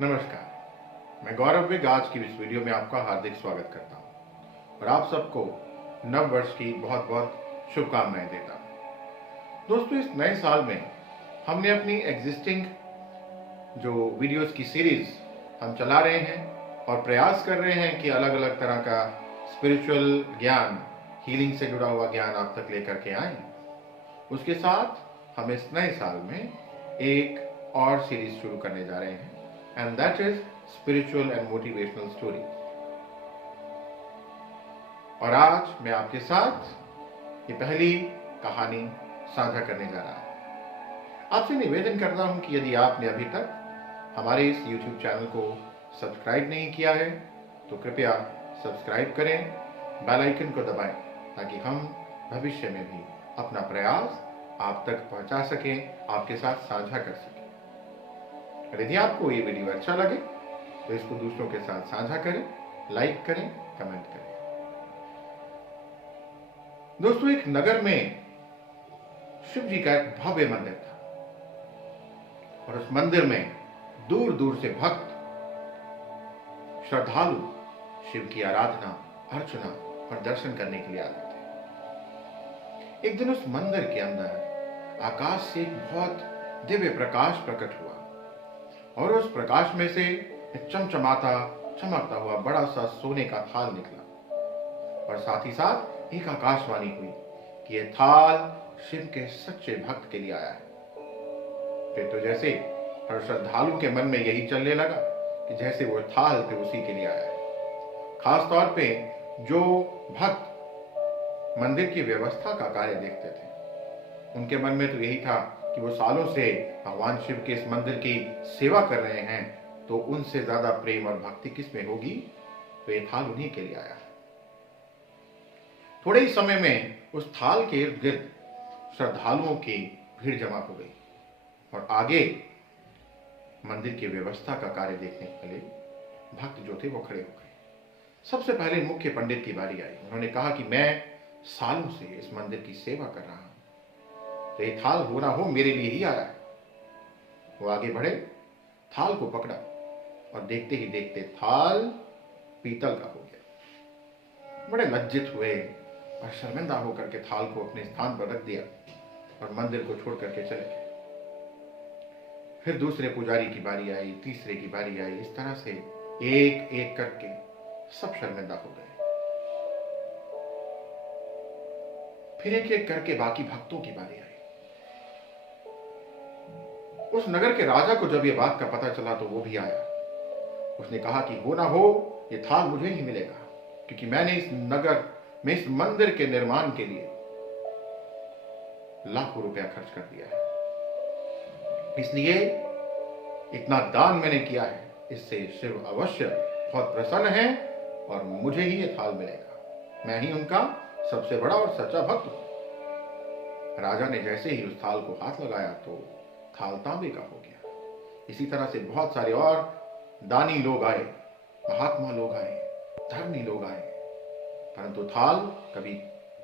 नमस्कार, मैं गौरव विग आज की इस वीडियो में आपका हार्दिक स्वागत करता हूं और आप सबको नव वर्ष की बहुत बहुत शुभकामनाएं देता हूं। दोस्तों, इस नए साल में हमने अपनी एग्जिस्टिंग जो वीडियोस की सीरीज हम चला रहे हैं और प्रयास कर रहे हैं कि अलग अलग तरह का स्पिरिचुअल ज्ञान, हीलिंग से जुड़ा हुआ ज्ञान आप तक लेकर के आए। उसके साथ हम इस नए साल में एक और सीरीज शुरू करने जा रहे हैं and that is spiritual and motivational stories। और आज मैं आपके साथ ये पहली कहानी साझा करने जा रहा हूं। आपसे निवेदन करता हूं कि यदि आपने अभी तक हमारे इस YouTube चैनल को सब्सक्राइब नहीं किया है तो कृपया सब्सक्राइब करें, बेल आइकन को दबाएं ताकि हम भविष्य में भी अपना प्रयास आप तक पहुंचा सकें, आपके साथ साझा कर सकें। यदि आपको ये वीडियो अच्छा लगे तो इसको दूसरों के साथ साझा करें, लाइक करें, कमेंट करें। दोस्तों, एक नगर में शिव जी का एक भव्य मंदिर था और उस मंदिर में दूर दूर से भक्त, श्रद्धालु शिव की आराधना, अर्चना और दर्शन करने के लिए आते थे। एक दिन उस मंदिर के अंदर आकाश से एक बहुत दिव्य प्रकाश प्रकट हुआ और उस प्रकाश में से एक चमचमाता, चमकता हुआ बड़ा सा सोने का थाल निकला और साथ ही साथ एक आकाशवाणी हुई कि यह थाल शिव के सच्चे भक्त के लिए आया है। फिर तो जैसे हर श्रद्धालु के मन में यही चलने लगा कि जैसे वो थाल पे उसी के लिए आया है। खास तौर पे जो भक्त मंदिर की व्यवस्था का कार्य देखते थे, उनके मन में तो यही था कि वो सालों से भगवान शिव के इस मंदिर की सेवा कर रहे हैं, तो उनसे ज्यादा प्रेम और भक्ति किस में होगी, तो ये थाल उन्हीं के लिए आया है। थोड़े ही समय में उस थाल के इर्द गिर्द श्रद्धालुओं की भीड़ जमा हो गई और आगे मंदिर की व्यवस्था का कार्य देखने के लिए भक्त जो थे वो खड़े हो गए। सबसे पहले मुख्य पंडित की बारी आई। उन्होंने कहा कि मैं सालों से इस मंदिर की सेवा कर रहा हूं, तो ये थाल हो ना हो मेरे लिए ही आया है। वो आगे बढ़े, थाल को पकड़ा और देखते ही देखते थाल पीतल का हो गया। बड़े लज्जित हुए और शर्मिंदा होकर के थाल को अपने स्थान पर रख दिया और मंदिर को छोड़ करके चले गए। फिर दूसरे पुजारी की बारी आई, तीसरे की बारी आई। इस तरह से एक एक करके सब शर्मिंदा हो गए। फिर एक एक करके बाकी भक्तों की बारी आई। उस नगर के राजा को जब ये बात का पता चला तो वो भी आया। उसने कहा कि हो ना हो ये थाल मुझे ही मिलेगा, क्योंकि मैंने इस नगर में इस मंदिर के निर्माण के लिए लाखों रुपया खर्च कर दिया है, इसलिए इतना दान मैंने किया है, इससे शिव अवश्य बहुत प्रसन्न है और मुझे ही ये थाल मिलेगा। मैं ही उनका सबसे बड़ा और सच्चा भक्त हूं। राजा ने जैसे ही उस थाल को हाथ लगाया तो थाल तांबे का हो गया। इसी तरह से बहुत सारे और दानी लोग आए, महात्मा लोग आए, धर्मी लोग आए, परंतु थाल कभी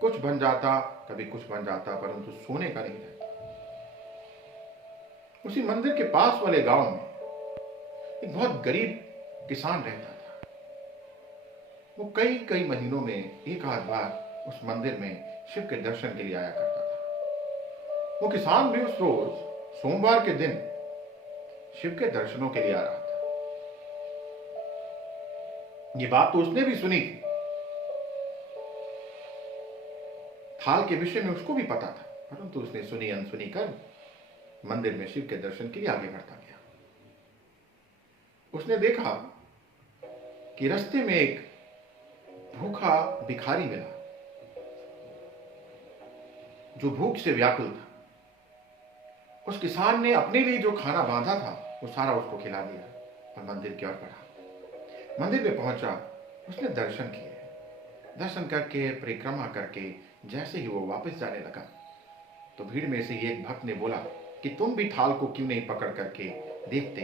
कुछ बन जाता, कभी कुछ बन जाता, परंतु सोने का नहीं रहता। उसी मंदिर के पास वाले गांव में एक बहुत गरीब किसान रहता था। वो कई कई महीनों में एक आध बार उस मंदिर में शिव के दर्शन के लिए आया करता था। वो किसान भी उस रोज सोमवार के दिन शिव के दर्शनों के लिए आ रहा था। ये बात तो उसने भी सुनी थी, थाल के विषय में उसको भी पता था, परंतु उसने सुनी अनसुनी कर मंदिर में शिव के दर्शन के लिए आगे बढ़ता गया। उसने देखा कि रास्ते में एक भूखा भिखारी मिला जो भूख से व्याकुल था। उस किसान ने अपने लिए जो खाना बांधा था वो सारा उसको खिला दिया और मंदिर की ओर बढ़ा। मंदिर में पहुंचा, उसने दर्शन किए। दर्शन करके, परिक्रमा करके जैसे ही वो वापस जाने लगा तो भीड़ में से एक भक्त ने बोला कि तुम भी थाल को क्यों नहीं पकड़ करके देखते,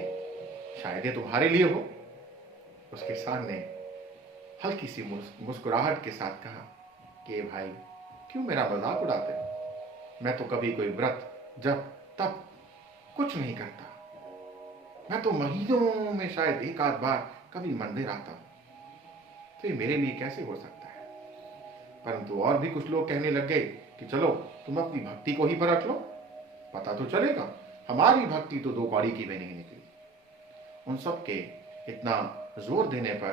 शायद ये तुम्हारे लिए हो। उस किसान ने हल्की सी मुस्कुराहट के साथ कहा कि भाई, क्यों मेरा मजाक उड़ाते हो? मैं तो कभी कोई व्रत, जप, तप कुछ नहीं करता, मैं तो महीनों में शायद एक आध बार कभी मंदिर आता हूं, तो ये मेरे लिए कैसे हो सकता है? परंतु और भी कुछ लोग कहने लग गए कि चलो तुम अपनी भक्ति को ही परख लो, पता तो चलेगा। हमारी भक्ति तो दो कौड़ी की भी नहीं निकली। उन सब के इतना जोर देने पर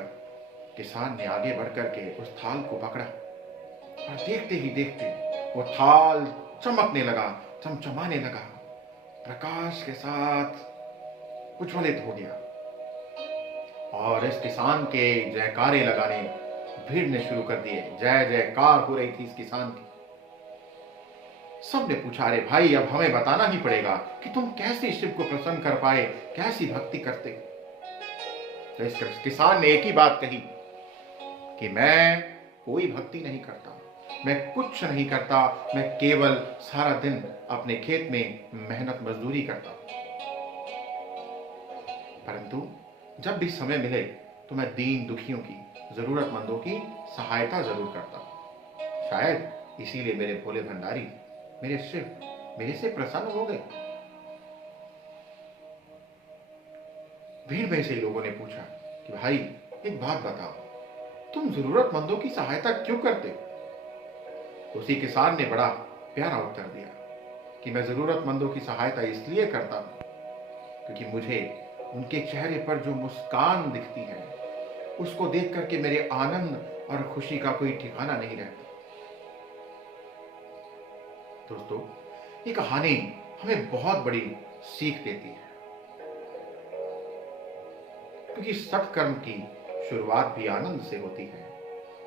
किसान ने आगे बढ़कर के उस थाल को पकड़ा और देखते ही देखते वो थाल चमकने लगा, चमचमाने लगा, प्रकाश के साथ उज्ज्वलित हो गया। और इस किसान के जयकारे लगाने भीड़ ने शुरू कर दिए। जय जयकार हो रही थी इस किसान की। सबने पूछा, अरे भाई अब हमें बताना ही पड़ेगा कि तुम कैसे शिव को प्रसन्न कर पाए, कैसी भक्ति करते। तो इस किसान ने एक ही बात कही कि मैं कोई भक्ति नहीं करता, मैं कुछ नहीं करता, मैं केवल सारा दिन अपने खेत में मेहनत मजदूरी करता हूं। परंतु जब भी समय मिले तो मैं दीन दुखियों की, जरूरतमंदों की सहायता जरूर करता हूं। शायद इसीलिए मेरे भोले भंडारी, मेरे शिव मेरे से प्रसन्न हो गए। भीड़ में से लोगों ने पूछा कि भाई एक बात बताओ, तुम जरूरतमंदों की सहायता क्यों करते? उसी किसान ने बड़ा प्यारा उत्तर दिया कि मैं जरूरतमंदों की सहायता इसलिए करता हूं क्योंकि मुझे उनके चेहरे पर जो मुस्कान दिखती है, उसको देख करके मेरे आनंद और खुशी का कोई ठिकाना नहीं रहता। दोस्तों, ये कहानी हमें बहुत बड़ी सीख देती है, क्योंकि सत्कर्म की शुरुआत भी आनंद से होती है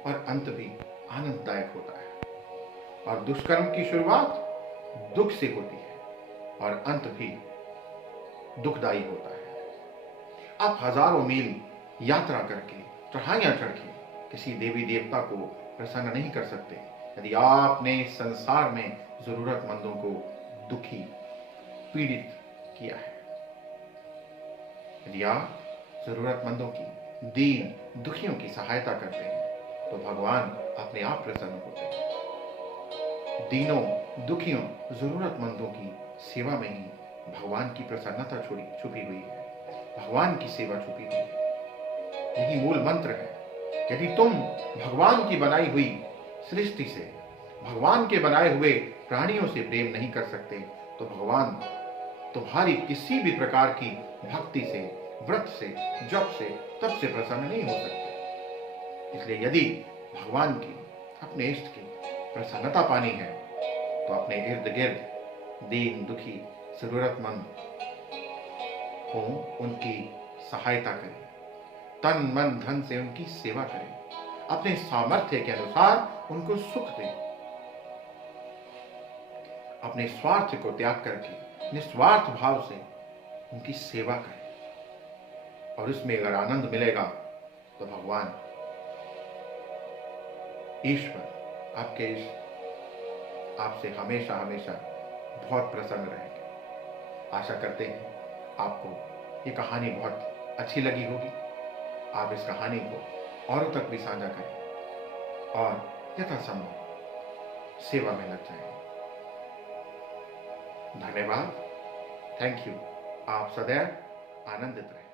और अंत भी आनंददायक होता है, और दुष्कर्म की शुरुआत दुख से होती है और अंत भी दुखदायी होता है। आप हजारों मील यात्रा करके, चढ़ाइयां चढ़ के किसी देवी देवता को प्रसन्न नहीं कर सकते यदि आपने संसार में जरूरतमंदों को दुखी, पीड़ित किया है। यदि आप जरूरतमंदों की, दीन दुखियों की सहायता करते हैं तो भगवान अपने आप प्रसन्न होते हैं। दीनों, दुखियों, जरूरतमंदों की सेवा में ही भगवान की प्रसन्नता छुपी हुई है, भगवान की सेवा छुपी हुई है। यही मूल मंत्र है। यदि तुम भगवान की बनाई हुई सृष्टि से, भगवान के बनाए हुए प्राणियों से प्रेम नहीं कर सकते तो भगवान तुम्हारी किसी भी प्रकार की भक्ति से, व्रत से, जप से, तप से प्रसन्न नहीं हो सकते। इसलिए यदि भगवान की, अपने इष्ट की प्रसन्नता पानी है तो अपने इर्द गिर्द दीन दुखी, जरूरतमंद हो उनकी सहायता करें, तन मन धन से उनकी सेवा करें, अपने सामर्थ्य के अनुसार उनको सुख दें, अपने स्वार्थ को त्याग करके निस्वार्थ भाव से उनकी सेवा करें। और उसमें अगर आनंद मिलेगा तो भगवान ईश्वर आपसे हमेशा हमेशा बहुत प्रसन्न रहेंगे। आशा करते हैं आपको ये कहानी बहुत अच्छी लगी होगी। आप इस कहानी को औरों तक भी साझा करें और यथासंभव सेवा में लग जाएं। धन्यवाद। Thank you. आप सदैव आनंदित रहें।